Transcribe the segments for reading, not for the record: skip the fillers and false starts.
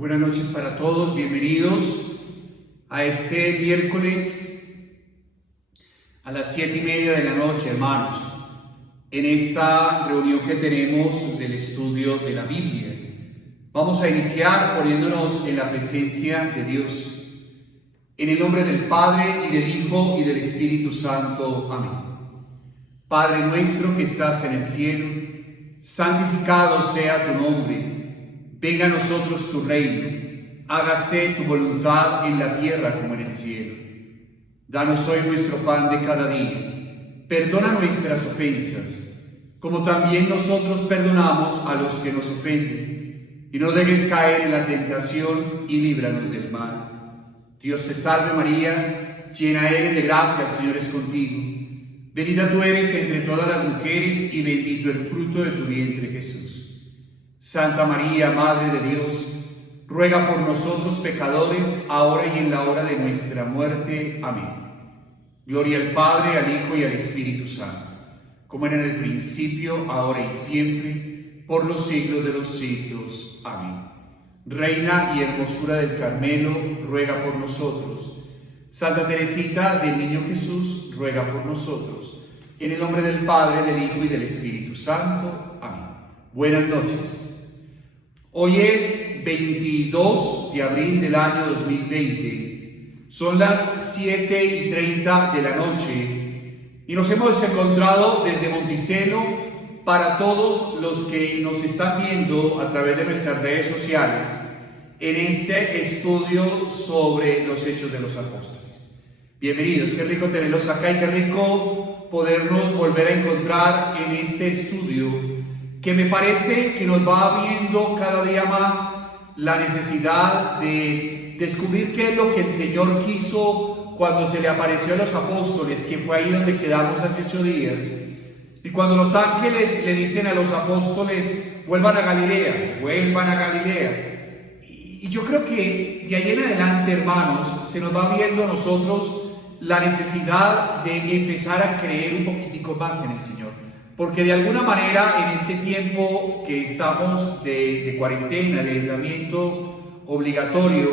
Buenas noches para todos, bienvenidos a este miércoles a las 7:30 de la noche, hermanos, en esta reunión que tenemos del estudio de la Biblia. Vamos a iniciar poniéndonos en la presencia de Dios. En el nombre del Padre, y del Hijo, y del Espíritu Santo. Amén. Padre nuestro que estás en el cielo, santificado sea tu nombre. Venga a nosotros tu reino, hágase tu voluntad en la tierra como en el cielo. Danos hoy nuestro pan de cada día. Perdona nuestras ofensas, como también nosotros perdonamos a los que nos ofenden. Y no dejes caer en la tentación y líbranos del mal. Dios te salve María, llena eres de gracia, el Señor es contigo. Bendita tú eres entre todas las mujeres y bendito el fruto de tu vientre Jesús. Santa María, Madre de Dios, ruega por nosotros pecadores, ahora y en la hora de nuestra muerte. Amén. Gloria al Padre, al Hijo y al Espíritu Santo, como era en el principio, ahora y siempre, por los siglos de los siglos. Amén. Reina y hermosura del Carmelo, ruega por nosotros. Santa Teresita del Niño Jesús, ruega por nosotros. En el nombre del Padre, del Hijo y del Espíritu Santo. Amén. Buenas noches. Hoy es 22 de abril del año 2020. Son las 7:30 de la noche y nos hemos encontrado desde Monticello para todos los que nos están viendo a través de nuestras redes sociales en este estudio sobre los Hechos de los Apóstoles. Bienvenidos, qué rico tenerlos acá y qué rico podernos volver a encontrar en este estudio que me parece que nos va viendo cada día más la necesidad de descubrir qué es lo que el Señor quiso cuando se le apareció a los apóstoles, que fue ahí donde quedamos hace 8 días. Y cuando los ángeles le dicen a los apóstoles, vuelvan a Galilea, vuelvan a Galilea. Y yo creo que de ahí en adelante, hermanos, se nos va viendo a nosotros la necesidad de empezar a creer un poquitico más en el Señor. Porque de alguna manera en este tiempo que estamos de cuarentena, de aislamiento obligatorio,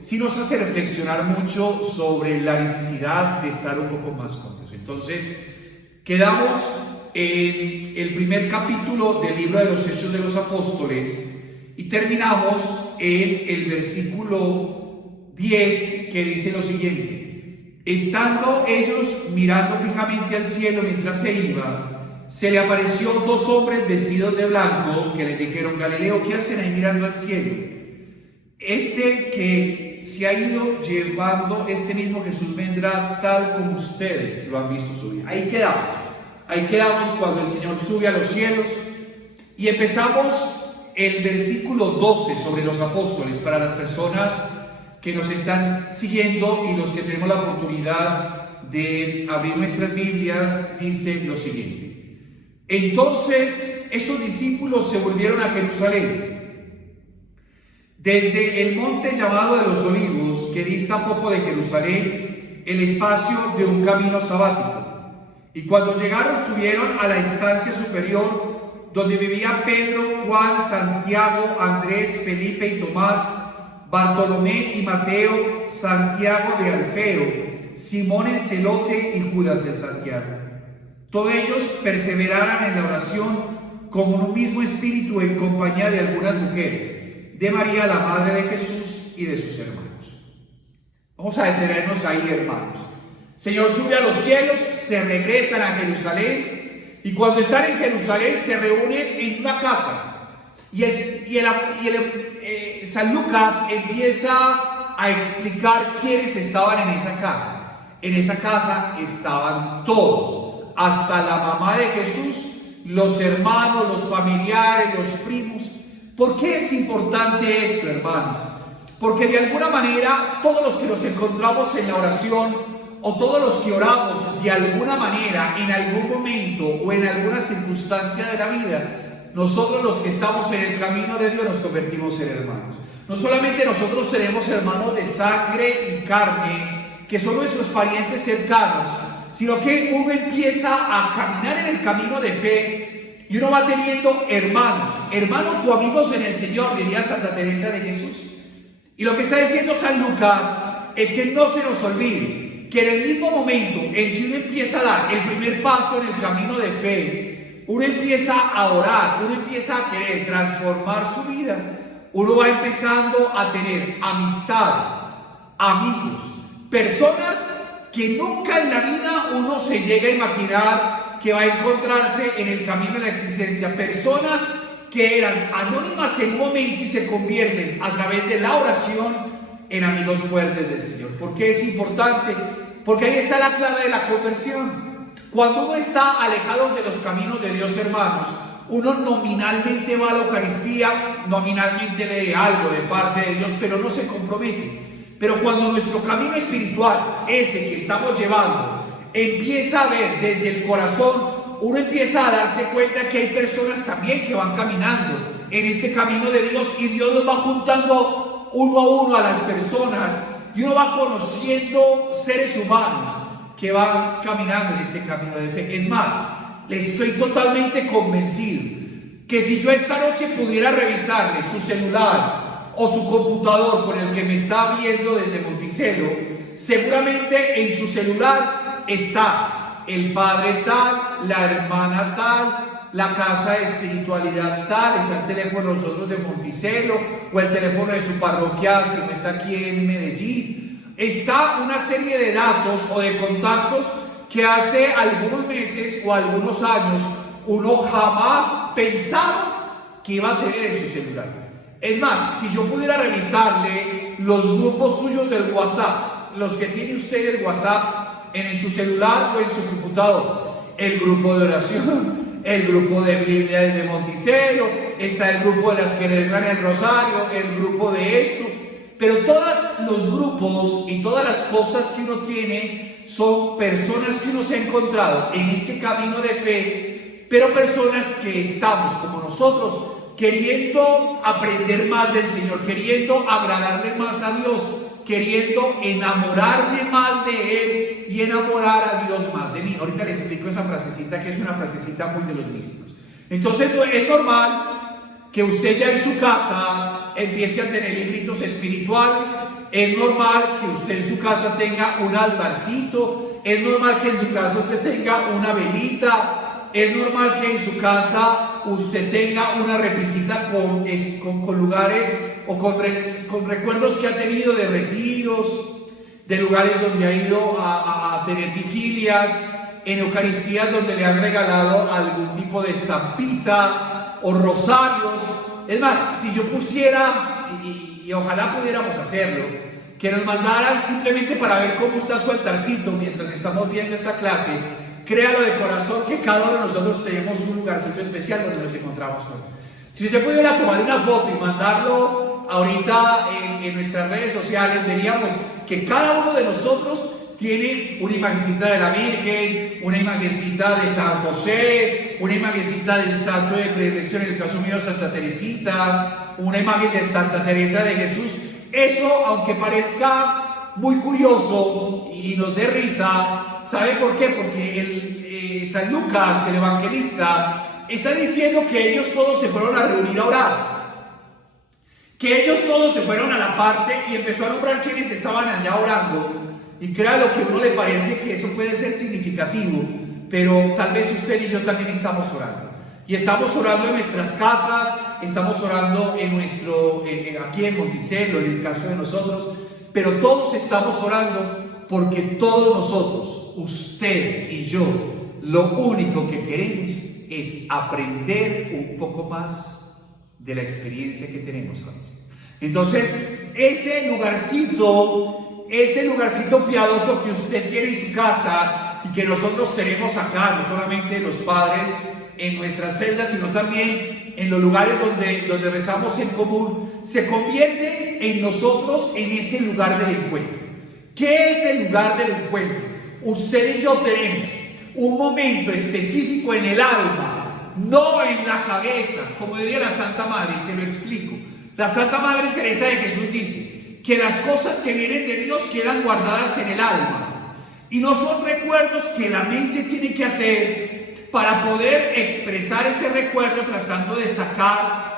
sí nos hace reflexionar mucho sobre la necesidad de estar un poco más con Dios. Entonces, quedamos en el primer capítulo del libro de los Hechos de los Apóstoles y terminamos en el versículo 10 que dice lo siguiente: estando ellos mirando fijamente al cielo mientras se iba, se le apareció 2 hombres vestidos de blanco que les dijeron: Galileo, ¿qué hacen ahí mirando al cielo? Este que se ha ido llevando, este mismo Jesús vendrá tal como ustedes lo han visto subir. Ahí quedamos cuando el Señor sube a los cielos y empezamos el versículo 12 sobre los apóstoles para las personas que nos están siguiendo y los que tenemos la oportunidad de abrir nuestras Biblias. Dice lo siguiente: entonces estos discípulos se volvieron a Jerusalén desde el monte llamado de los Olivos, que dista poco de Jerusalén, el espacio de un camino sabático. Y cuando llegaron, subieron a la estancia superior, donde vivían Pedro, Juan, Santiago, Andrés, Felipe y Tomás, Bartolomé y Mateo, Santiago de Alfeo, Simón el Celote y Judas el Santiago. Todos ellos perseveraran en la oración con un mismo espíritu en compañía de algunas mujeres, de María, la madre de Jesús, y de sus hermanos. Vamos a detenernos ahí, hermanos. Señor sube a los cielos, se regresan a Jerusalén, y cuando están en Jerusalén se reúnen en una casa. San Lucas empieza a explicar quiénes estaban en esa casa. En esa casa estaban todos, hasta la mamá de Jesús, los hermanos, los familiares, los primos. ¿Por qué es importante esto, hermanos? Porque de alguna manera todos los que nos encontramos en la oración, o todos los que oramos de alguna manera, en algún momento o en alguna circunstancia de la vida, nosotros los que estamos en el camino de Dios nos convertimos en hermanos. No solamente nosotros tenemos hermanos de sangre y carne, que son nuestros parientes cercanos, sino que uno empieza a caminar en el camino de fe y uno va teniendo hermanos o amigos en el Señor, diría Santa Teresa de Jesús. Y lo que está diciendo San Lucas es que no se nos olvide que en el mismo momento en que uno empieza a dar el primer paso en el camino de fe, uno empieza a orar, uno empieza a querer transformar su vida, uno va empezando a tener amistades, amigos, personas que nunca en la vida uno se llega a imaginar que va a encontrarse en el camino de la existencia, personas que eran anónimas en un momento y se convierten a través de la oración en amigos fuertes del Señor. ¿Por qué es importante? Porque ahí está la clave de la conversión. Cuando uno está alejado de los caminos de Dios, hermanos, uno nominalmente va a la Eucaristía, nominalmente lee algo de parte de Dios, pero no se compromete. Pero cuando nuestro camino espiritual, ese que estamos llevando, empieza a ver desde el corazón, uno empieza a darse cuenta que hay personas también que van caminando en este camino de Dios y Dios los va juntando uno a uno a las personas y uno va conociendo seres humanos que van caminando en este camino de fe. Es más, le estoy totalmente convencido que si yo esta noche pudiera revisarle su celular o su computador con el que me está viendo desde Monticello, seguramente en su celular está el padre tal, la hermana tal, la casa de espiritualidad tal, está el teléfono de nosotros de Monticello o el teléfono de su parroquia si no está aquí en Medellín. Está una serie de datos o de contactos que hace algunos meses o algunos años uno jamás pensaba que iba a tener en su celular. Es más, si yo pudiera revisarle los grupos suyos del WhatsApp, los que tiene usted el WhatsApp en su celular o en su computador, el grupo de oración, el grupo de Biblia desde Monticello, está el grupo de las que rezan el rosario, el grupo de esto, pero todos los grupos y todas las cosas que uno tiene son personas que uno se ha encontrado en este camino de fe, pero personas que estamos como nosotros queriendo aprender más del Señor, queriendo agradarle más a Dios, queriendo enamorarme más de Él y enamorar a Dios más de mí. Ahorita les explico esa frasecita que es una frasecita muy de los místicos. Entonces es normal que usted ya en su casa empiece a tener libritos espirituales, es normal que usted en su casa tenga un altarcito, es normal que en su casa usted tenga una velita, es normal que en su casa usted tenga una repisita con lugares o con recuerdos que ha tenido de retiros, de lugares donde ha ido a tener vigilias, en Eucaristías donde le han regalado algún tipo de estampita o rosarios. Es más, si yo pusiera, y ojalá pudiéramos hacerlo, que nos mandaran simplemente para ver cómo está su altarcito mientras estamos viendo esta clase, créalo de corazón que cada uno de nosotros tenemos un lugarcito especial donde nos encontramos. Si usted pudiera tomar una foto y mandarlo ahorita en nuestras redes sociales, veríamos que cada uno de nosotros tiene una imagencita de la Virgen, una imagencita de San José, una imagencita del Santo de Predilección, en el caso mío Santa Teresita, una imagen de Santa Teresa de Jesús. Eso, aunque parezca muy curioso y nos dé risa, ¿sabe por qué? Porque San Lucas, el evangelista, está diciendo que ellos todos se fueron a reunir a orar, que ellos todos se fueron a la parte y empezó a nombrar quienes estaban allá orando. Y créalo que a uno le parece que eso puede ser significativo, pero tal vez usted y yo también estamos orando. Y estamos orando en nuestras casas, estamos orando aquí en Monticello, en el caso de nosotros, pero todos estamos orando porque todos nosotros, usted y yo, lo único que queremos es aprender un poco más de la experiencia que tenemos con eso. Entonces, ese lugarcito piadoso que usted tiene en su casa y que nosotros tenemos acá, no solamente los padres en nuestras celdas, sino también en los lugares donde rezamos en común, se convierte en nosotros en ese lugar del encuentro. ¿Qué es el lugar del encuentro? Usted y yo tenemos un momento específico en el alma, no en la cabeza, como diría la Santa Madre, y se lo explico. La Santa Madre Teresa de Jesús dice que las cosas que vienen de Dios quedan guardadas en el alma y no son recuerdos que la mente tiene que hacer para poder expresar ese recuerdo tratando de sacar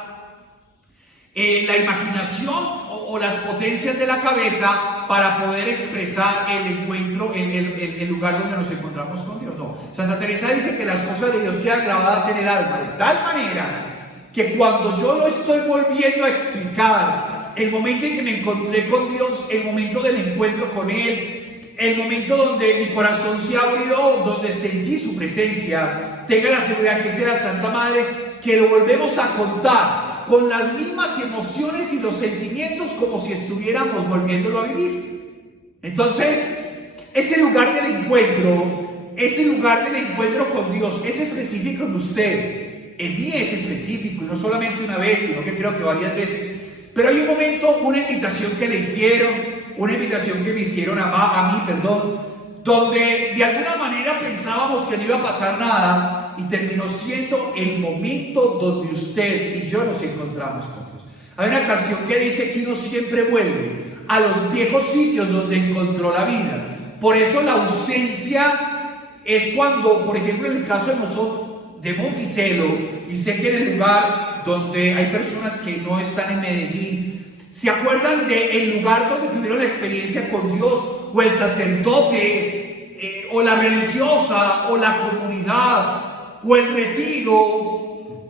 la imaginación o las potencias de la cabeza para poder expresar el encuentro en el lugar donde nos encontramos con Dios. No, Santa Teresa dice que las cosas de Dios quedan grabadas en el alma de tal manera que cuando yo lo estoy volviendo a explicar, el momento en que me encontré con Dios, el momento del encuentro con Él, el momento donde mi corazón se abrió, donde sentí su presencia, tenga la seguridad que sea la Santa Madre, que lo volvemos a contar con las mismas emociones y los sentimientos como si estuviéramos volviéndolo a vivir. Entonces, ese lugar del encuentro con Dios es específico en usted. En mí es específico, y no solamente una vez, sino que creo que varias veces. Pero hay un momento, una invitación que le hicieron, una invitación que me hicieron a mí, donde de alguna manera pensábamos que no iba a pasar nada, y terminó siendo el momento donde usted y yo nos encontramos con Dios. Hay una canción que dice que uno siempre vuelve a los viejos sitios donde encontró la vida. Por eso la ausencia es cuando, por ejemplo, en el caso de nosotros, de Monticello, y sé que en el lugar donde hay personas que no están en Medellín, ¿se acuerdan del lugar donde tuvieron la experiencia con Dios? O el sacerdote, o la religiosa, o la comunidad, o el retiro,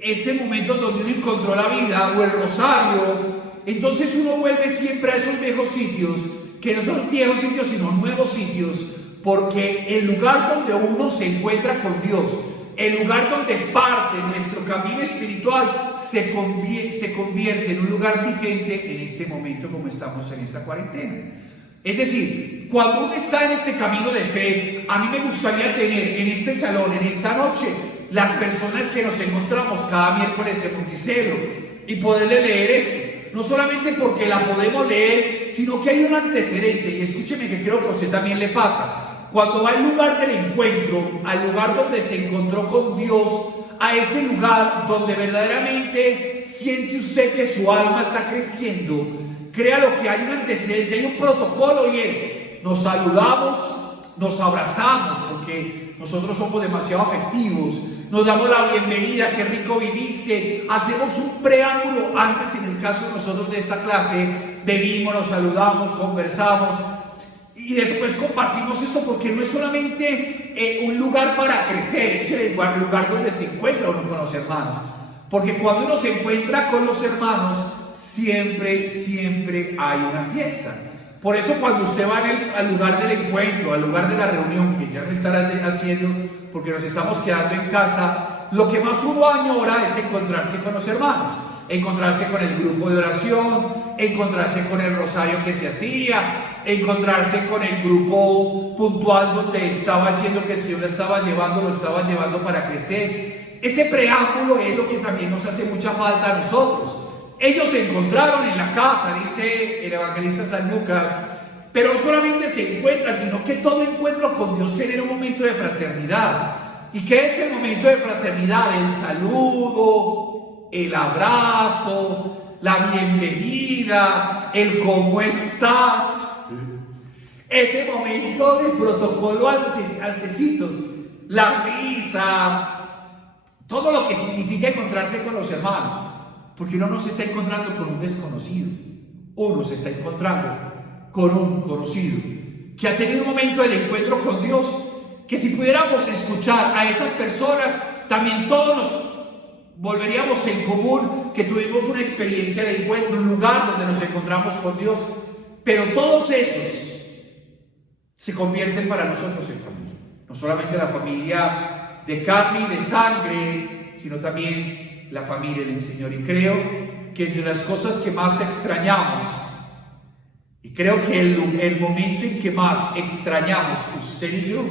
ese momento donde uno encontró la vida, o el rosario. Entonces uno vuelve siempre a esos viejos sitios, que no son viejos sitios sino nuevos sitios, porque el lugar donde uno se encuentra con Dios, el lugar donde parte nuestro camino espiritual, se convierte en un lugar vigente en este momento como estamos en esta cuarentena. Es decir, cuando uno está en este camino de fe, a mí me gustaría tener en este salón, en esta noche, las personas que nos encontramos cada miércoles en Monticello y poderle leer esto. No solamente porque la podemos leer, sino que hay un antecedente, y escúcheme que creo que a usted también le pasa. Cuando va al lugar del encuentro, al lugar donde se encontró con Dios, a ese lugar donde verdaderamente siente usted que su alma está creciendo, créalo que hay un antecedente, hay un protocolo, y es: nos saludamos, nos abrazamos, porque nosotros somos demasiado afectivos, nos damos la bienvenida, qué rico viniste, hacemos un preámbulo antes. En el caso de nosotros de esta clase, venimos, nos saludamos, conversamos, y después compartimos esto, porque no es solamente un lugar para crecer, es el lugar donde se encuentra uno con los hermanos. Porque cuando uno se encuentra con los hermanos, siempre hay una fiesta. Por eso cuando usted va al lugar del encuentro, al lugar de la reunión, que ya no estará haciendo porque nos estamos quedando en casa, lo que más uno añora es encontrarse con los hermanos, encontrarse con el grupo de oración, encontrarse con el rosario que se hacía, encontrarse con el grupo puntual donde estaba yendo, que el Señor lo estaba llevando para crecer. Ese preámbulo es lo que también nos hace mucha falta a nosotros. Ellos se encontraron en la casa, dice el evangelista San Lucas, pero no solamente se encuentran, sino que todo encuentro con Dios genera un momento de fraternidad. ¿Y qué es el momento de fraternidad? El saludo, el abrazo, la bienvenida, el ¿cómo estás? Ese momento de protocolo antecitos, la risa, todo lo que significa encontrarse con los hermanos. Porque uno no se está encontrando con un desconocido, uno se está encontrando con un conocido que ha tenido un momento del encuentro con Dios, que si pudiéramos escuchar a esas personas, también todos nos volveríamos en común, que tuvimos una experiencia de encuentro, un lugar donde nos encontramos con Dios. Pero todos esos se convierten para nosotros en familia, no solamente la familia de carne y de sangre, sino también la familia del Señor. Y creo que entre las cosas que más extrañamos, y creo que el momento en que más extrañamos usted y yo,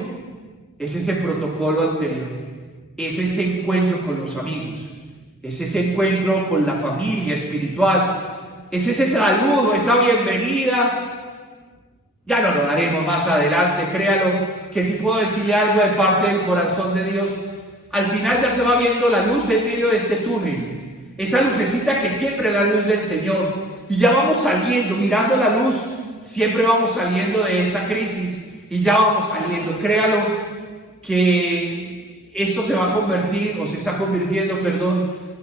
es ese protocolo anterior, es ese encuentro con los amigos, es ese encuentro con la familia espiritual, es ese saludo, esa bienvenida. Ya no lo daremos más adelante, créalo, que si puedo decirle algo de parte del corazón de Dios, al final ya se va viendo la luz en medio de este túnel, esa lucecita que siempre es la luz del Señor, y ya vamos saliendo, mirando la luz, siempre vamos saliendo de esta crisis, y ya vamos saliendo. Créalo que esto se va a convertir, o se está convirtiendo,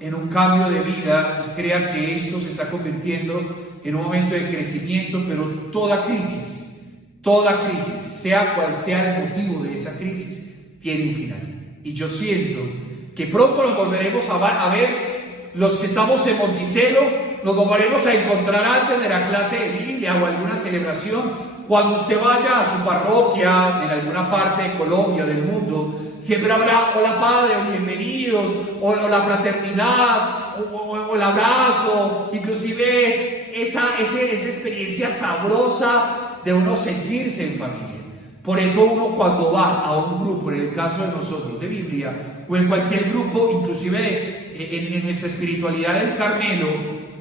en un cambio de vida y crea que esto se está convirtiendo en un momento de crecimiento, pero toda crisis, sea cual sea el motivo de esa crisis, tiene un final. Y yo siento que pronto nos volveremos a ver, los que estamos en Monticello, nos volveremos a encontrar antes de la clase de Biblia o alguna celebración. Cuando usted vaya a su parroquia en alguna parte de Colombia, del mundo, siempre habrá hola padre, o bienvenidos, o la fraternidad, o el abrazo, inclusive esa experiencia sabrosa de uno sentirse en familia. Por eso uno cuando va a un grupo, en el caso de nosotros de Biblia, o en cualquier grupo, inclusive en nuestra espiritualidad del Carmelo,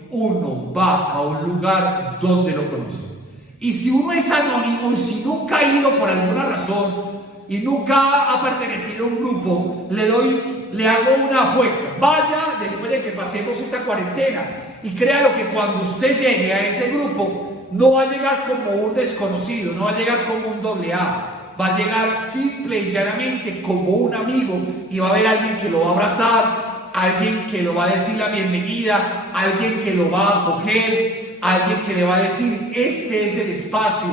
uno va a un lugar donde lo conoce. Y si uno es anónimo, y si nunca ha ido por alguna razón y nunca ha pertenecido a un grupo, le hago una apuesta: vaya después de que pasemos esta cuarentena y créalo que cuando usted llegue a ese grupo no va a llegar como un desconocido, no va a llegar como un AA, va a llegar simple y llanamente como un amigo, y va a haber alguien que lo va a abrazar, alguien que lo va a decir la bienvenida, alguien que lo va a acoger, alguien que le va a decir este es el espacio,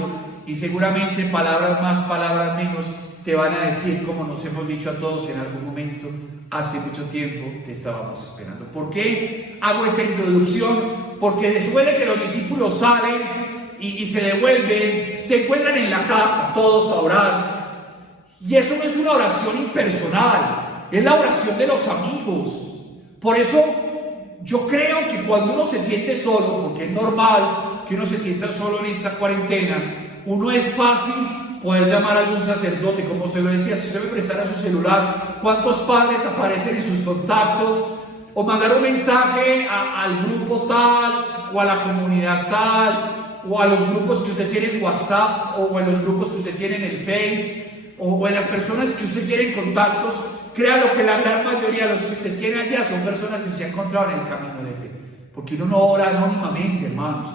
y seguramente palabras más, palabras menos te van a decir, como nos hemos dicho a todos en algún momento: hace mucho tiempo te estábamos esperando. ¿Por qué hago esta introducción? Porque después de que los discípulos salen y se devuelven, se encuentran en la casa todos a orar, y eso no es una oración impersonal, es la oración de los amigos. Por eso yo creo que cuando uno se siente solo, porque es normal que uno se sienta solo en esta cuarentena, uno es fácil poder llamar a algún sacerdote, como se lo decía. Si usted me prestara su celular, ¿cuántos padres aparecen en sus contactos? O mandar un mensaje al grupo tal, o a la comunidad tal, o a los grupos que usted tiene en WhatsApp, o en los grupos que usted tiene en el Face, o en las personas que usted tiene en contactos. Créalo que la gran mayoría de los que se tiene allá son personas que se han encontrado en el camino de fe. Porque uno no ora anónimamente, hermanos.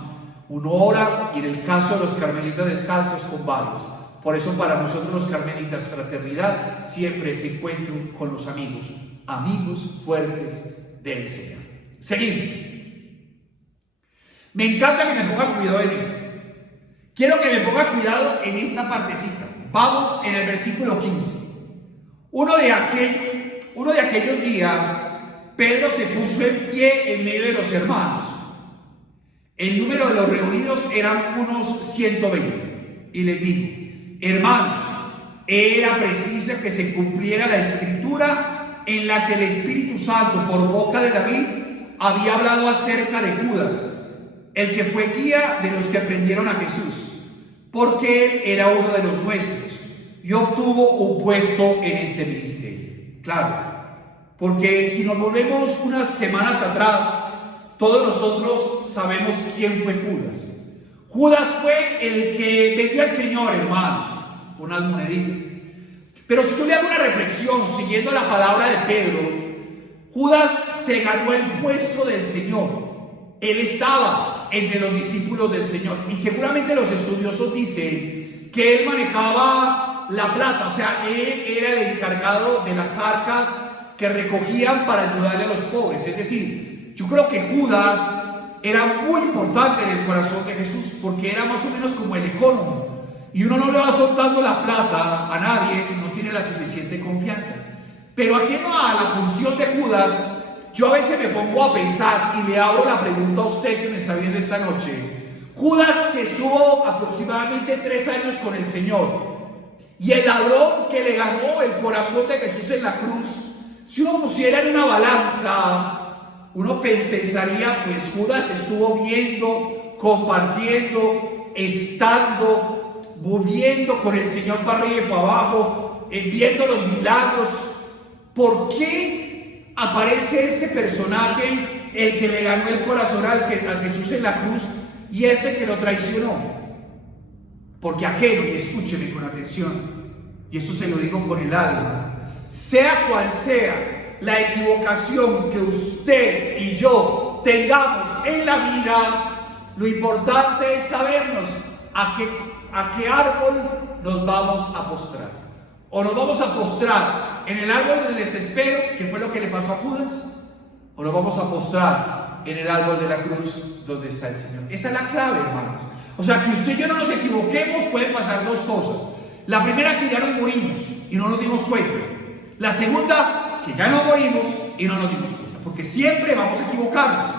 Uno ora, y en el caso de los carmelitas descalzos, con varios. Por eso para nosotros los carmelitas, fraternidad siempre es encuentro con los amigos. Amigos fuertes del Señor. Seguimos. Me encanta que me ponga cuidado en esto. Quiero que me ponga cuidado en esta partecita. Vamos en el versículo 15. Uno de aquellos días, Pedro se puso en pie en medio de los hermanos. El número de los reunidos eran unos 120. Y les dijo: hermanos, era preciso que se cumpliera la escritura en la que el Espíritu Santo, por boca de David, había hablado acerca de Judas, el que fue guía de los que prendieron a Jesús, porque él era uno de los nuestros y obtuvo un puesto en este ministerio. Claro, porque si nos volvemos unas semanas atrás, todos nosotros sabemos quién fue Judas. Judas fue el que vendió al Señor, hermanos, unas moneditas. Pero si yo le hago una reflexión siguiendo la palabra de Pedro, Judas se ganó el puesto del Señor. Él estaba entre los discípulos del Señor, y seguramente los estudiosos dicen que él manejaba la plata, o sea, él era el encargado de las arcas que recogían para ayudarle a los pobres. Es decir, yo creo que Judas era muy importante en el corazón de Jesús, porque era más o menos como el economo, y uno no le va soltando la plata a nadie si no tiene la suficiente confianza. Pero ajeno a la función de Judas, yo a veces me pongo a pensar y le abro la pregunta a usted que me está viendo esta noche. Judas, que estuvo aproximadamente 3 años con el Señor, y el ladrón que le ganó el corazón de Jesús en la cruz, si uno pusiera en una balanza, uno pensaría, pues Judas estuvo viendo, compartiendo, estando, viviendo con el Señor para arriba y para abajo, viendo los milagros. ¿Por qué aparece este personaje, el que le ganó el corazón a Jesús en la cruz, y este que lo traicionó? Porque ajeno, y escúcheme con atención, y esto se lo digo con el alma, sea cual sea la equivocación que usted y yo tengamos en la vida, lo importante es sabernos a qué árbol nos vamos a postrar. O nos vamos a postrar en el árbol del desespero, que fue lo que le pasó a Judas, o nos vamos a postrar en el árbol de la cruz donde está el Señor. Esa es la clave, hermanos. O sea, que usted y yo no nos equivoquemos, pueden pasar dos cosas. La primera, que ya nos morimos y no nos dimos cuenta. La segunda, que ya no morimos y no nos dimos cuenta. Porque siempre vamos a equivocarnos.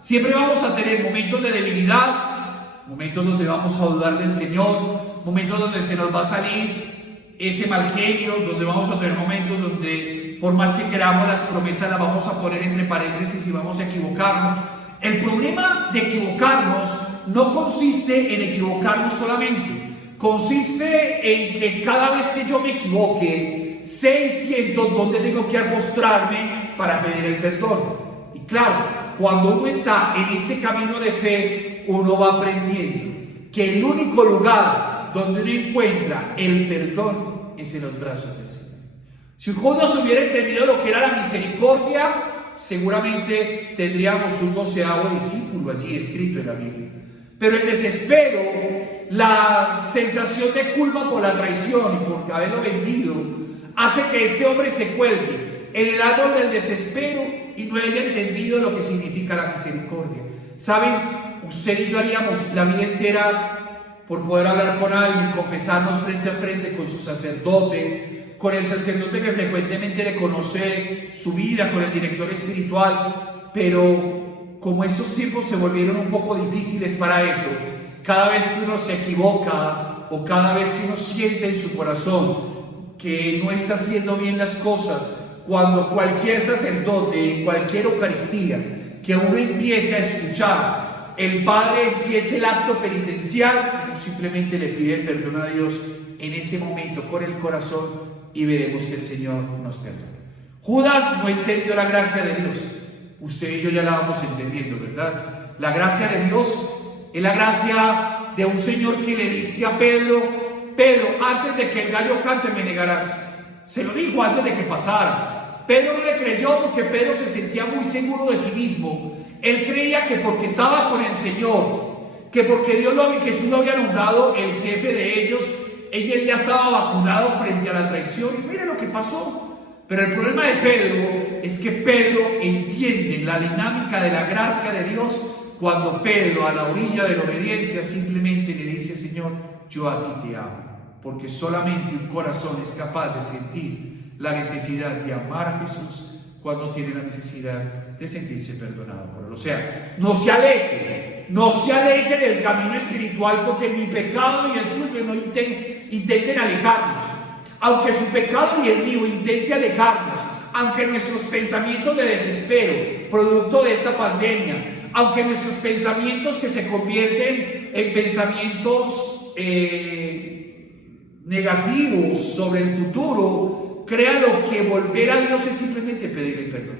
Siempre vamos a tener momentos de debilidad, momentos donde vamos a dudar del Señor, momentos donde se nos va a salir ese mal genio, donde vamos a tener momentos donde por más que queramos las promesas las vamos a poner entre paréntesis y vamos a equivocarnos. El problema de equivocarnos no consiste en equivocarnos solamente, consiste en que cada vez que yo me equivoque, sé y siento dónde tengo que postrarme para pedir el perdón. Y claro, cuando uno está en este camino de fe, uno va aprendiendo que el único lugar donde uno encuentra el perdón es en los brazos del Señor. Si Judas hubiera entendido lo que era la misericordia, seguramente tendríamos un 12º discípulo allí escrito en la Biblia. Pero el desespero, la sensación de culpa por la traición y por haberlo vendido, hace que este hombre se cuelgue en el árbol del desespero y no haya entendido lo que significa la misericordia. ¿Saben? Usted y yo haríamos la vida entera por poder hablar con alguien, confesarnos frente a frente con su sacerdote, con el sacerdote que frecuentemente le conoce su vida, con el director espiritual, pero como estos tiempos se volvieron un poco difíciles para eso, cada vez que uno se equivoca o cada vez que uno siente en su corazón que no está haciendo bien las cosas, cuando cualquier sacerdote, en cualquier Eucaristía, que uno empiece a escuchar, el Padre empiece el acto penitencial, uno simplemente le pide perdón a Dios en ese momento con el corazón y veremos que el Señor nos perdona. Judas no entendió la gracia de Dios. Usted y yo ya la vamos entendiendo, ¿verdad? La gracia de Dios es la gracia de un Señor que le dice a Pedro: Pedro, antes de que el gallo cante me negarás. Se lo dijo antes de que pasara. Pedro no le creyó porque Pedro se sentía muy seguro de sí mismo. Él creía que porque estaba con el Señor, que porque Jesús lo había nombrado el jefe de ellos, él ya estaba vacunado frente a la traición. Y mire lo que pasó. Pero el problema de Pedro es que Pedro entiende la dinámica de la gracia de Dios cuando Pedro, a la orilla de la obediencia, simplemente le dice: Señor, yo a ti te amo, porque solamente un corazón es capaz de sentir la necesidad de amar a Jesús cuando tiene la necesidad de sentirse perdonado por él. O sea, no se aleje del camino espiritual, porque mi pecado y el suyo no intenten alejarnos. Aunque su pecado y el mío intente alejarnos, aunque nuestros pensamientos de desespero, producto de esta pandemia, aunque nuestros pensamientos que se convierten en pensamientos negativos sobre el futuro, créalo que volver a Dios es simplemente pedirle perdón.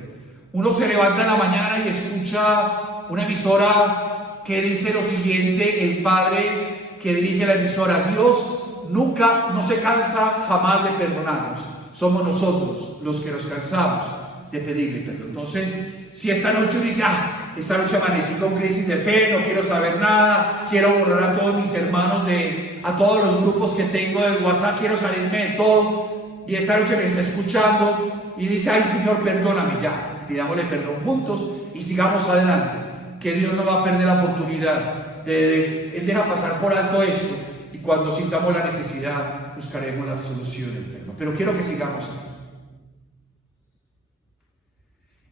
Uno se levanta en la mañana y escucha una emisora que dice lo siguiente, el padre que dirige la emisora: Dios nunca, no se cansa jamás de perdonarnos. Somos nosotros los que nos cansamos de pedirle perdón. Entonces, si esta noche dice: esta noche amanecí con crisis de fe, no quiero saber nada, quiero borrar a todos mis hermanos a todos los grupos que tengo de WhatsApp, quiero salirme de todo, y esta noche me está escuchando y dice: ay Señor, perdóname, ya, pidámosle perdón juntos y sigamos adelante, que Dios no va a perder la oportunidad Él deja pasar por alto esto. Y cuando sintamos la necesidad, buscaremos la absolución del pecado. Pero quiero que sigamos aquí.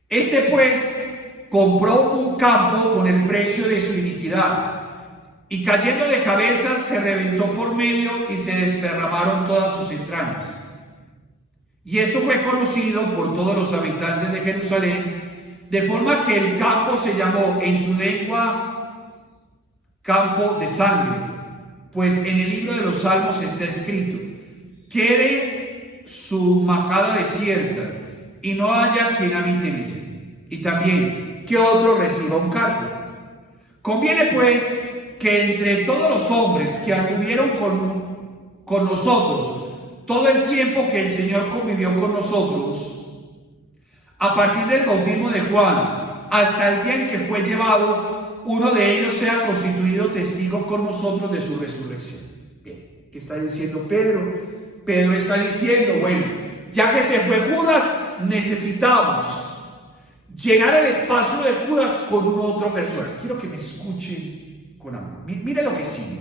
Este pues compró un campo con el precio de su iniquidad, y cayendo de cabeza se reventó por medio y se desparramaron todas sus entrañas. Y esto fue conocido por todos los habitantes de Jerusalén, de forma que el campo se llamó en su lengua campo de sangre. Pues en el libro de los Salmos está escrito: quede su majada desierta y no haya quien habite en ella. Y también que otro reciba un cargo. Conviene pues que entre todos los hombres que anduvieron con nosotros todo el tiempo que el Señor convivió con nosotros, a partir del bautismo de Juan hasta el día en que fue llevado, uno de ellos sea constituido testigo con nosotros de su resurrección. Bien, ¿qué está diciendo Pedro? Pedro está diciendo: bueno, ya que se fue Judas, necesitamos llenar el espacio de Judas con una otra persona. Quiero que me escuchen con amor. Mire lo que sigue.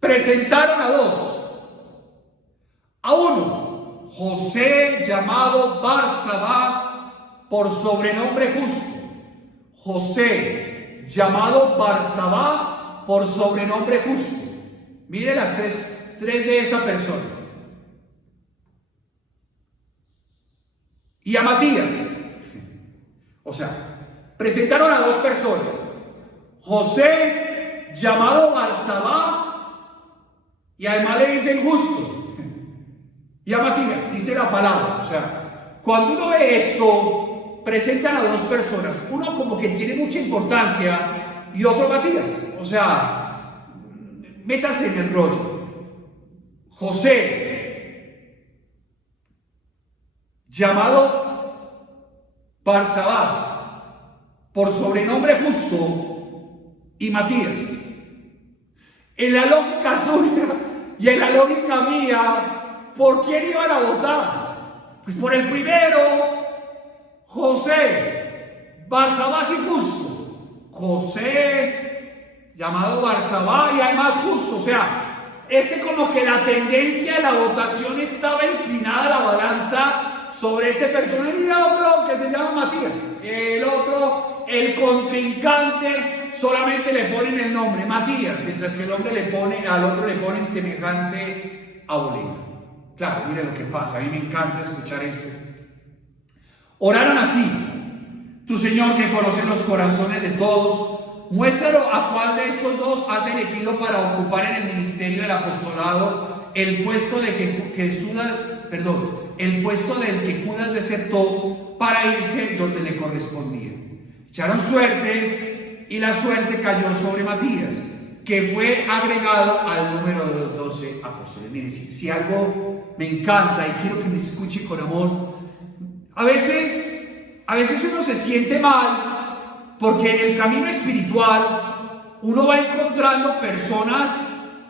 Presentaron a dos. A uno, José, llamado Barsabás, por sobrenombre Justo. José, llamado Barsabá, por sobrenombre Justo. Mire las tres de esa persona. Y a Matías. O sea, presentaron a dos personas. José, llamado Barsabá, y además le dicen Justo. Y a Matías, dice la palabra. O sea, cuando uno ve esto, presentan a dos personas. Uno como que tiene mucha importancia y otro Matías. O sea, métase en el rollo. José, llamado Barsabás, por sobrenombre Justo, y Matías. En la lógica suya y en la lógica mía, ¿por quién iban a votar? Pues por el primero, José, Barsabás y Justo. José, llamado Barsabás, y además Justo. O sea, como que la tendencia de la votación estaba inclinada a la balanza sobre este personaje, y otro que se llama Matías. El otro, el contrincante, solamente le ponen el nombre Matías, mientras que el hombre al otro le ponen semejante abolengo. Claro, mire lo que pasa. A mí me encanta escuchar esto. Oraron así: tu Señor, que conoce los corazones de todos, muéstralo a cuál de estos dos has elegido para ocupar en el ministerio del apostolado el puesto del que Judas desertó para irse donde le correspondía. Echaron suertes y la suerte cayó sobre Matías, que fue agregado al número de los 12 apóstoles. Miren, si algo me encanta y quiero que me escuche con amor, a veces uno se siente mal porque en el camino espiritual uno va encontrando personas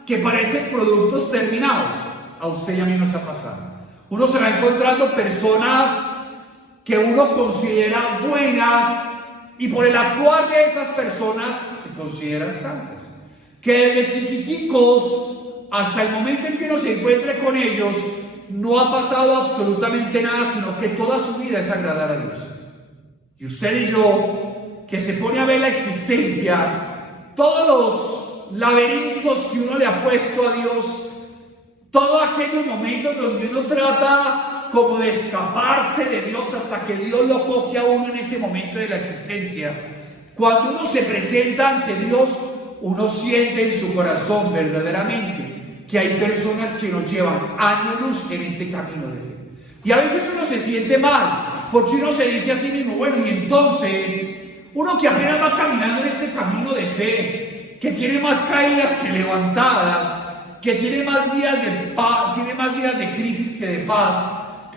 que parecen productos terminados. A usted y a mí nos ha pasado. Uno se va encontrando personas que uno considera buenas y por el actuar de esas personas se consideran santas. Que desde chiquiticos hasta el momento en que uno se encuentre con ellos no ha pasado absolutamente nada, sino que toda su vida es agradar a Dios. Y usted y yo, que se pone a ver la existencia, todos los laberintos que uno le ha puesto a Dios, todos aquellos momentos donde uno trata como de escaparse de Dios hasta que Dios lo coge a uno en ese momento de la existencia. Cuando uno se presenta ante Dios, uno siente en su corazón verdaderamente que hay personas que nos llevan años en este camino de fe. Y a veces uno se siente mal, porque uno se dice a sí mismo, bueno, y entonces, uno que apenas va caminando en este camino de fe, que tiene más caídas que levantadas, que tiene más días de crisis que de paz,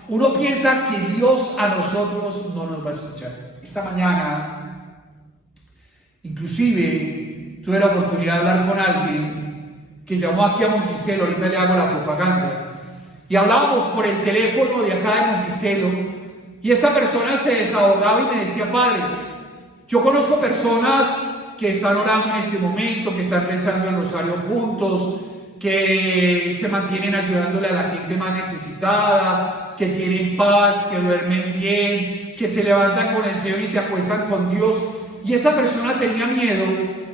uno piensa que Dios a nosotros no nos va a escuchar. Esta mañana, inclusive, tuve la oportunidad de hablar con alguien que llamó aquí a Monticello, ahorita le hago la propaganda, y hablábamos por el teléfono de acá de Monticello, y esta persona se desahogaba y me decía, padre, yo conozco personas que están orando en este momento, que están rezando el rosario juntos, que se mantienen ayudándole a la gente más necesitada, que tienen paz, que duermen bien, que se levantan con el Señor y se acuestan con Dios. Y esa persona tenía miedo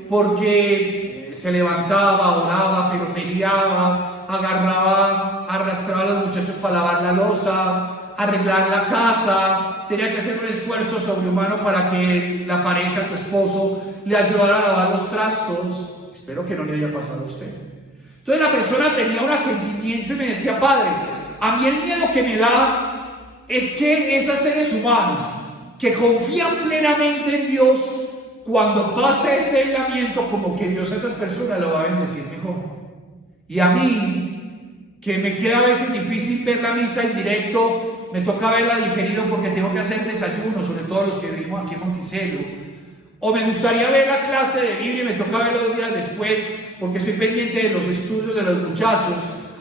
porque se levantaba, oraba, pero peleaba, arrastraba a los muchachos para lavar la loza, arreglar la casa, tenía que hacer un esfuerzo sobrehumano para que la pareja, su esposo, le ayudara a lavar los trastos. Espero que no le haya pasado a usted. Entonces la persona tenía un asentimiento y me decía, padre, a mí el miedo que me da es que esos seres humanos que confían plenamente en Dios, cuando pasa este aislamiento, como que Dios a esas personas lo va a bendecir mejor. Y a mí, que me queda a veces difícil ver la misa en directo, me toca verla diferido porque tengo que hacer desayuno, sobre todo los que vivimos aquí en Monticello. O me gustaría ver la clase de Biblia y me toca verlo 2 días después porque soy pendiente de los estudios de los muchachos.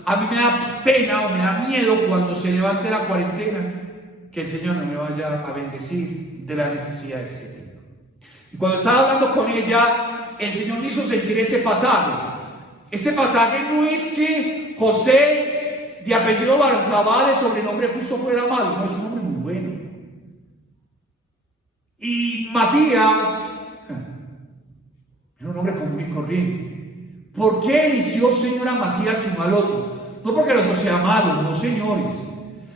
A mí me da pena o me da miedo cuando se levante la cuarentena, que el Señor no me vaya a bendecir de las necesidades que tengo. Y cuando estaba hablando con ella, el Señor me hizo sentir este pasaje. Este pasaje no es que José, de apellido Barzabá, de sobrenombre justo, fuera malo, no, es un hombre muy bueno. Y Matías era un hombre común y corriente. ¿Por qué eligió, Señor, a Matías y no al otro? No porque el otro sea malo, no, señores,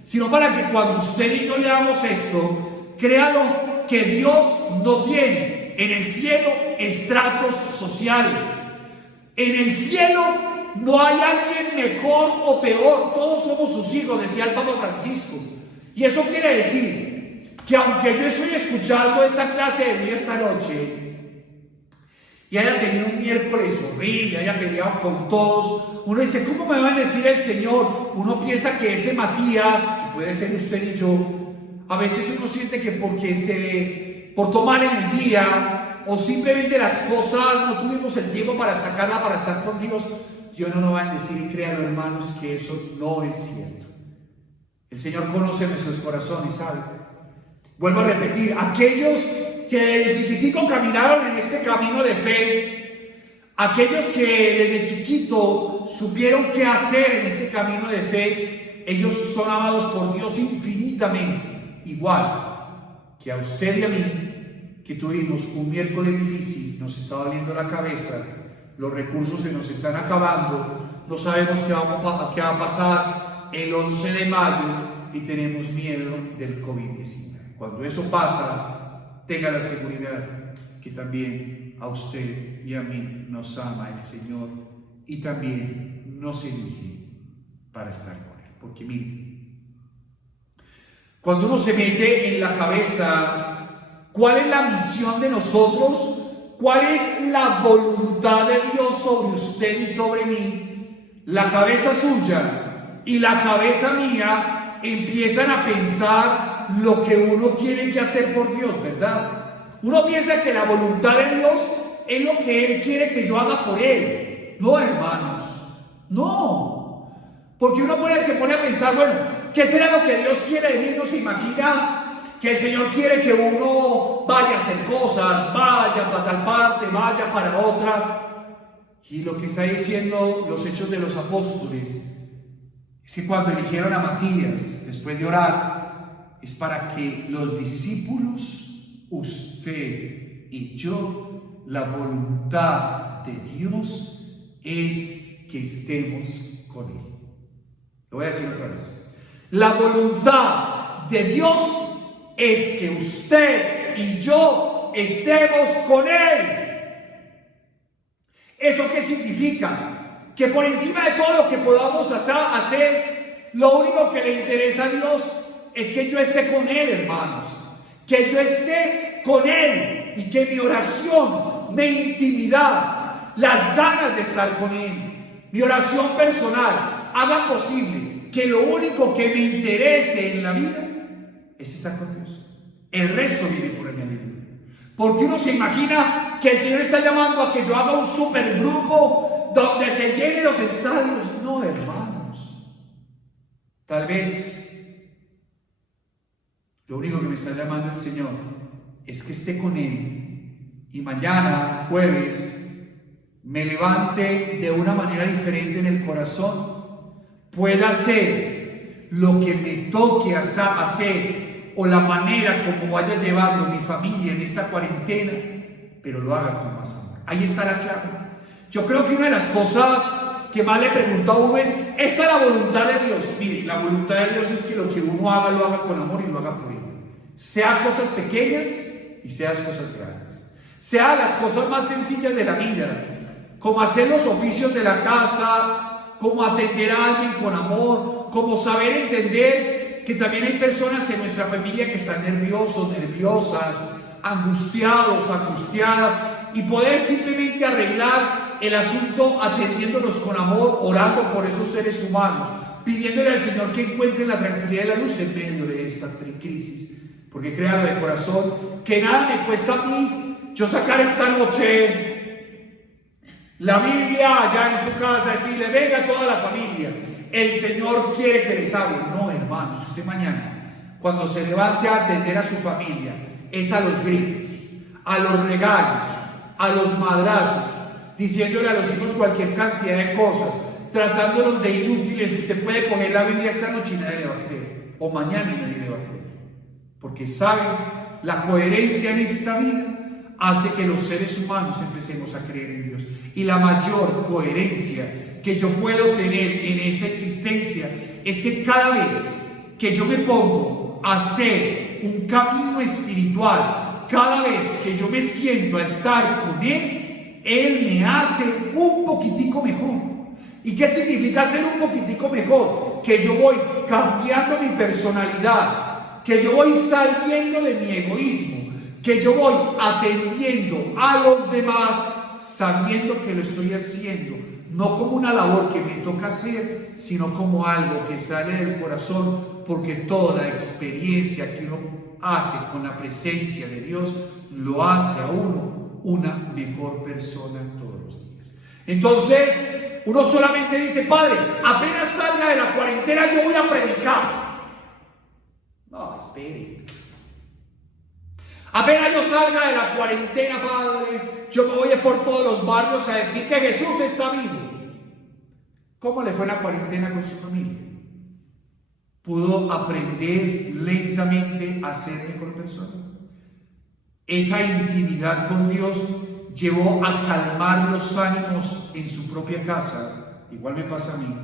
sino para que cuando usted y yo leamos esto, créalo que Dios no tiene en el cielo estratos sociales. En el cielo no hay alguien mejor o peor, todos somos sus hijos, decía el Papa Francisco. Y eso quiere decir que aunque yo estoy escuchando esta clase de vida esta noche y haya tenido un miércoles horrible, haya peleado con todos, uno dice, ¿cómo me va a decir el Señor? Uno piensa que ese Matías, que puede ser usted y yo, a veces uno siente que por tomar en el día, o simplemente las cosas, no tuvimos el tiempo para sacarla, para estar con Dios, Dios no nos va a decir, y créanlo, hermanos, que eso no es cierto. El Señor conoce nuestros corazones, ¿sabe? Vuelvo a repetir, aquellos que desde chiquitico caminaron en este camino de fe, aquellos que desde chiquito supieron qué hacer en este camino de fe, ellos son amados por Dios infinitamente, igual que a usted y a mí, que tuvimos un miércoles difícil, nos está doliendo la cabeza, los recursos se nos están acabando, no sabemos qué va a pasar el 11 de mayo y tenemos miedo del COVID-19. Cuando eso pasa, tenga la seguridad que también a usted y a mí nos ama el Señor y también nos elige para estar con Él. Porque miren, cuando uno se mete en la cabeza cuál es la misión de nosotros, cuál es la voluntad de Dios sobre usted y sobre mí, la cabeza suya y la cabeza mía empiezan a pensar lo que uno tiene que hacer por Dios, ¿verdad? Uno piensa que la voluntad de Dios es lo que Él quiere que yo haga por Él. No, hermanos, no. Porque uno se pone a pensar, bueno, ¿qué será lo que Dios quiere de mí? No se imagina que el Señor quiere que uno vaya a hacer cosas, vaya para tal parte, vaya para otra. Y lo que está diciendo los Hechos de los Apóstoles es que cuando eligieron a Matías, después de orar, es para que los discípulos, usted y yo, la voluntad de Dios es que estemos con Él. Lo voy a decir otra vez. La voluntad de Dios es que usted y yo estemos con Él. ¿Eso qué significa? Que por encima de todo lo que podamos hacer, lo único que le interesa a Dios es que yo esté con Él, hermanos. Que yo esté con Él y que mi oración, mi intimidad, las ganas de estar con Él, mi oración personal, haga posible que lo único que me interese en la vida es estar con Dios. El resto viene por añadidura. Porque uno se imagina que el Señor está llamando a que yo haga un supergrupo donde se llenen los estadios. No, hermanos. Tal vez lo único que me está llamando el Señor es que esté con Él y mañana, jueves, me levante de una manera diferente en el corazón, pueda hacer lo que me toque hacer o la manera como vaya llevando mi familia en esta cuarentena, pero lo haga con más amor. Ahí estará claro. Yo creo que una de las cosas que más le pregunto a uno es, ¿esta es la voluntad de Dios? Mire, la voluntad de Dios es que lo que uno haga, lo haga con amor y lo haga por Él. Sea cosas pequeñas y sean cosas grandes. Sea las cosas más sencillas de la vida, como hacer los oficios de la casa, como atender a alguien con amor, como saber entender que también hay personas en nuestra familia que están nerviosos, nerviosas, angustiados, angustiadas, y poder simplemente arreglar el asunto atendiéndolos con amor, orando por esos seres humanos, pidiéndole al Señor que encuentre la tranquilidad y la luz en medio de esta crisis. Porque créanlo de corazón, que nada me cuesta a mí yo sacar esta noche la Biblia allá en su casa, decirle, venga toda la familia, el Señor quiere que les hable. No, hermanos, usted mañana, cuando se levante a atender a su familia, es a los gritos, a los regaños, a los madrazos, diciéndole a los hijos cualquier cantidad de cosas, tratándolos de inútiles. Usted puede coger la Biblia esta noche y nadie le va a creer, o mañana y nadie le va a creer, porque saben, la coherencia en esta vida hace que los seres humanos empecemos a creer en Dios, y la mayor coherencia que yo puedo tener en esa existencia es que cada vez que yo me pongo a hacer un camino espiritual, cada vez que yo me siento a estar con Él me hace un poquitico mejor. ¿Y qué significa ser un poquitico mejor? Que yo voy cambiando mi personalidad, que yo voy saliendo de mi egoísmo, que yo voy atendiendo a los demás sabiendo que lo estoy haciendo, no como una labor que me toca hacer, sino como algo que sale del corazón, porque toda experiencia que uno hace con la presencia de Dios lo hace a uno una mejor persona todos los días. Entonces, uno solamente dice: Padre, apenas salga de la cuarentena yo voy a predicar. No, espere. Apenas yo salga de la cuarentena, Padre, yo me voy por todos los barrios a decir que Jesús está vivo. ¿Cómo le fue la cuarentena con su familia? ¿Pudo aprender lentamente a ser mejor persona? Esa intimidad con Dios llevó a calmar los ánimos en su propia casa. Igual me pasa a mí.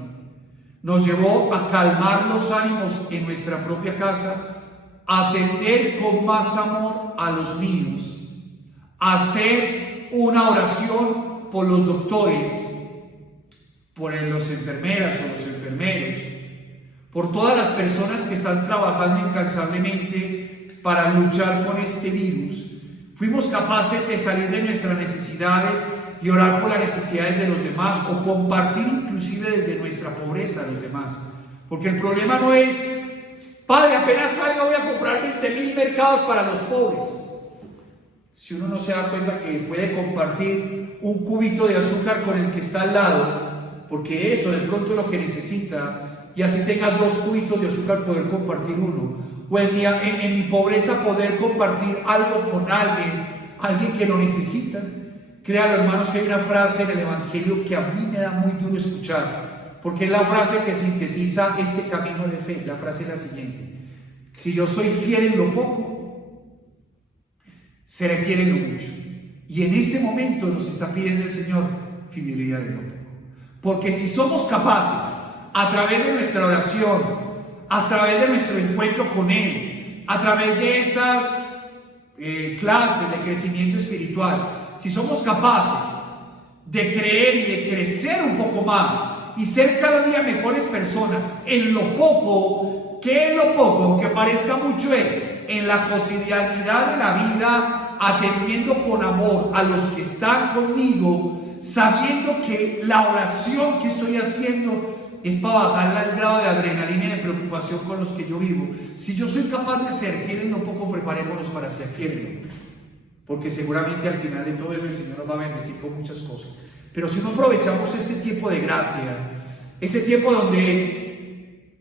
Nos llevó a calmar los ánimos en nuestra propia casa, a atender con más amor a los niños, a hacer una oración por los doctores, por las enfermeras o los enfermeros, por todas las personas que están trabajando incansablemente para luchar con este virus. Fuimos capaces de salir de nuestras necesidades y orar por las necesidades de los demás, o compartir inclusive desde nuestra pobreza a los demás. Porque el problema no es: Padre, apenas salga voy a comprar 20,000 mercados para los pobres. Si uno no se da cuenta que puede compartir un cubito de azúcar con el que está al lado, porque eso de pronto es lo que necesita, y así tenga 2 cubitos de azúcar, poder compartir uno. O en mi pobreza poder compartir algo con alguien que lo necesita. Créanlo, hermanos, que hay una frase en el Evangelio que a mí me da muy duro escuchar, porque es la frase que sintetiza este camino de fe. La frase es la siguiente: si yo soy fiel en lo poco, seré fiel en lo mucho. Y en este momento nos está pidiendo el Señor fidelidad en lo poco. Porque si somos capaces, a través de nuestra oración, a través de nuestro encuentro con Él, a través de estas clases de crecimiento espiritual, si somos capaces de creer y de crecer un poco más y ser cada día mejores personas en lo poco, que en lo poco, aunque parezca mucho, es en la cotidianidad de la vida, atendiendo con amor a los que están conmigo, sabiendo que la oración que estoy haciendo es para bajarle al grado de adrenalina y de preocupación con los que yo vivo. Si yo soy capaz de ser fiel en lo poco, preparémonos para ser fieles en lo mucho, porque seguramente al final de todo eso el Señor nos va a bendecir con muchas cosas. Pero si no aprovechamos este tiempo de gracia, ese tiempo donde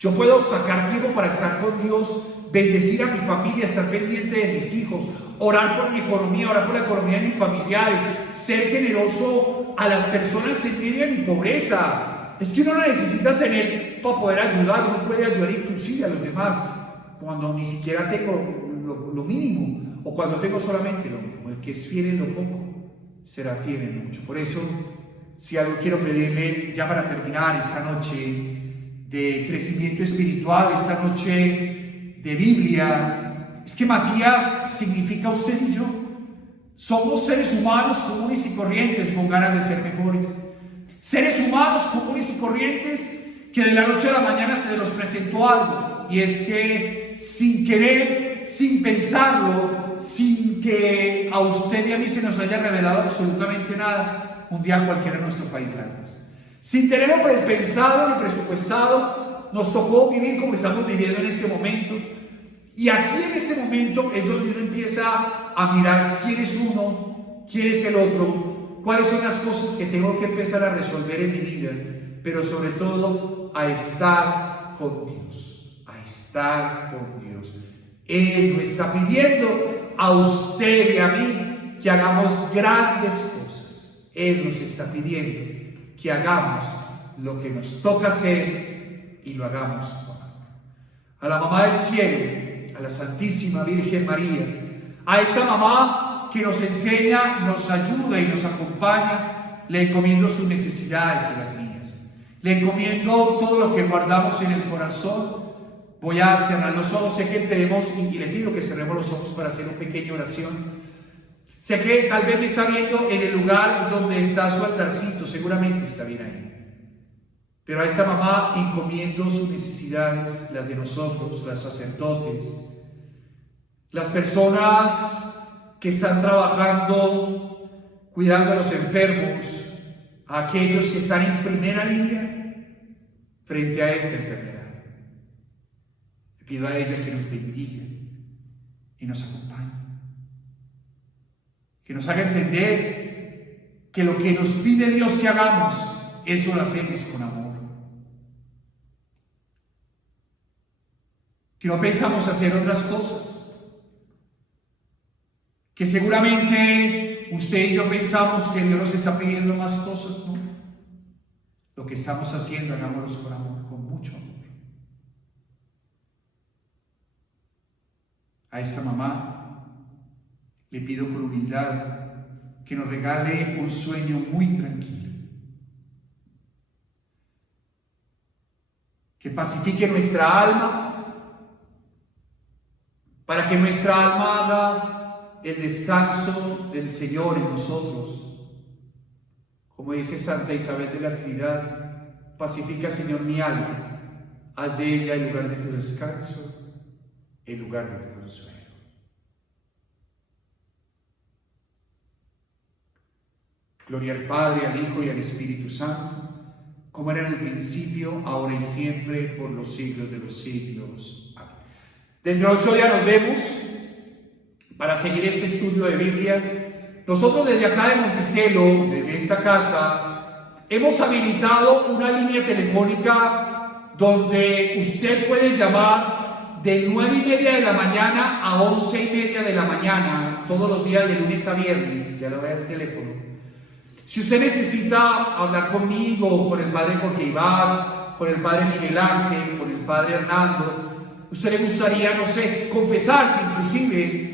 yo puedo sacar tiempo para estar con Dios, bendecir a mi familia, estar pendiente de mis hijos, orar por mi economía, orar por la economía de mis familiares, ser generoso a las personas en medio de mi pobreza. Es que uno no necesita tener para poder ayudar, uno puede ayudar inclusive a los demás cuando ni siquiera tengo lo mínimo, o cuando tengo solamente lo mínimo. El que es fiel en lo poco será fiel en lo mucho. Por eso, si algo quiero pedirle ya para terminar esta noche de crecimiento espiritual, esta noche de Biblia, es que Matías significa usted y yo. Somos seres humanos comunes y corrientes con ganas de ser mejores. Seres humanos comunes y corrientes que de la noche a la mañana se nos presentó algo, y es que sin querer, sin pensarlo, sin que a usted y a mí se nos haya revelado absolutamente nada, un día cualquiera en nuestro país lágrimas. Sin tenerlo pensado ni presupuestado, nos tocó vivir como estamos viviendo en este momento. Y aquí en este momento es donde uno empieza a mirar quién es uno, quién es el otro, cuáles son las cosas que tengo que empezar a resolver en mi vida. pero sobre todo a estar con Dios, a estar con Dios. Él nos está pidiendo a usted y a mí que hagamos grandes cosas. Él nos está pidiendo que hagamos lo que nos toca hacer y lo hagamos con amor. A la mamá del cielo, a la Santísima Virgen María, a esta mamá que nos enseña, nos ayuda y nos acompaña, le encomiendo sus necesidades y las mías. Le encomiendo todo lo que guardamos en el corazón. Voy a cerrar los ojos, sé que tenemos, y le pido que cerremos los ojos para hacer una pequeña oración. Sé que tal vez me está viendo en el lugar donde está su altarcito, seguramente está bien ahí. Pero a esta mamá encomiendo sus necesidades, las de nosotros, los sacerdotes, las personas que están trabajando, cuidando a los enfermos, a aquellos que están en primera línea frente a esta enfermedad. Le pido a ella que nos bendiga y nos acompañe, que nos haga entender que lo que nos pide Dios que hagamos, eso lo hacemos con amor. Que no pensamos hacer otras cosas, que seguramente usted y yo pensamos que Dios nos está pidiendo más cosas, ¿no? Lo que estamos haciendo, hagámoslo con amor, con mucho amor. A esta mamá le pido con humildad que nos regale un sueño muy tranquilo, que pacifique nuestra alma, para que nuestra alma haga el descanso del Señor en nosotros. Como dice Santa Isabel de la Trinidad, pacifica, Señor, mi alma, haz de ella el lugar de tu descanso, el lugar de tu consuelo. Gloria al Padre, al Hijo y al Espíritu Santo, como era en el principio, ahora y siempre, por los siglos de los siglos. Amén. Dentro de 8 días nos vemos para seguir este estudio de Biblia. Nosotros desde acá de Monticello, desde esta casa, hemos habilitado una línea telefónica donde usted puede llamar de 9:30 de la mañana a 11:30 de la mañana, todos los días de lunes a viernes. Ya lo ve el teléfono. Si usted necesita hablar conmigo, con el Padre Jorge Iván, con el Padre Miguel Ángel, con el Padre Hernando, usted le gustaría, no sé, confesarse inclusive,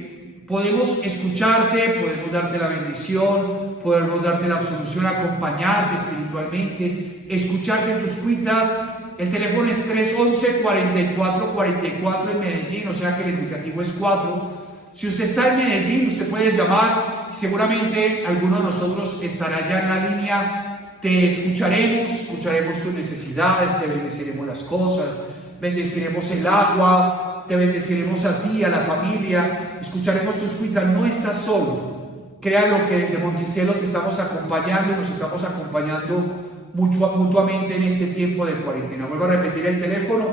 podemos escucharte, podemos darte la bendición, podemos darte la absolución, acompañarte espiritualmente, escucharte en tus cuitas. El teléfono es 311-4444 en Medellín, o sea que el indicativo es 4. Si usted está en Medellín, usted puede llamar, seguramente alguno de nosotros estará ya en la línea, te escucharemos tus necesidades, te bendeciremos las cosas, bendeciremos el agua, te bendeciremos a ti, a la familia, escucharemos tus cuitas. No estás solo, créalo que desde Monticello te estamos acompañando y nos estamos acompañando mutuamente en este tiempo de cuarentena. Vuelvo a repetir el teléfono,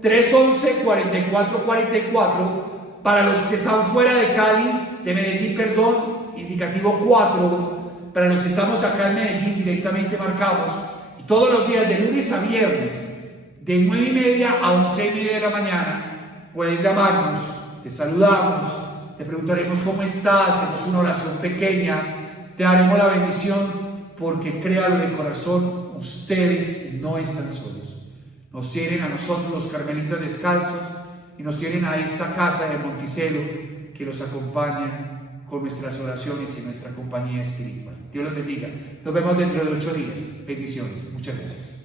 311-4444, para los que están fuera de Cali, de Medellín, perdón, indicativo 4, para los que estamos acá en Medellín directamente marcamos, y todos los días de lunes a viernes, de 9:30 a 11:30 de la mañana, puedes llamarnos, te saludamos, te preguntaremos cómo estás, hacemos una oración pequeña, te daremos la bendición, porque créalo de corazón, ustedes no están solos. Nos tienen a nosotros los carmelitas descalzos y nos tienen a esta casa de Monticello que los acompaña con nuestras oraciones y nuestra compañía espiritual. Dios los bendiga. Nos vemos dentro de 8 días. Bendiciones. Muchas gracias.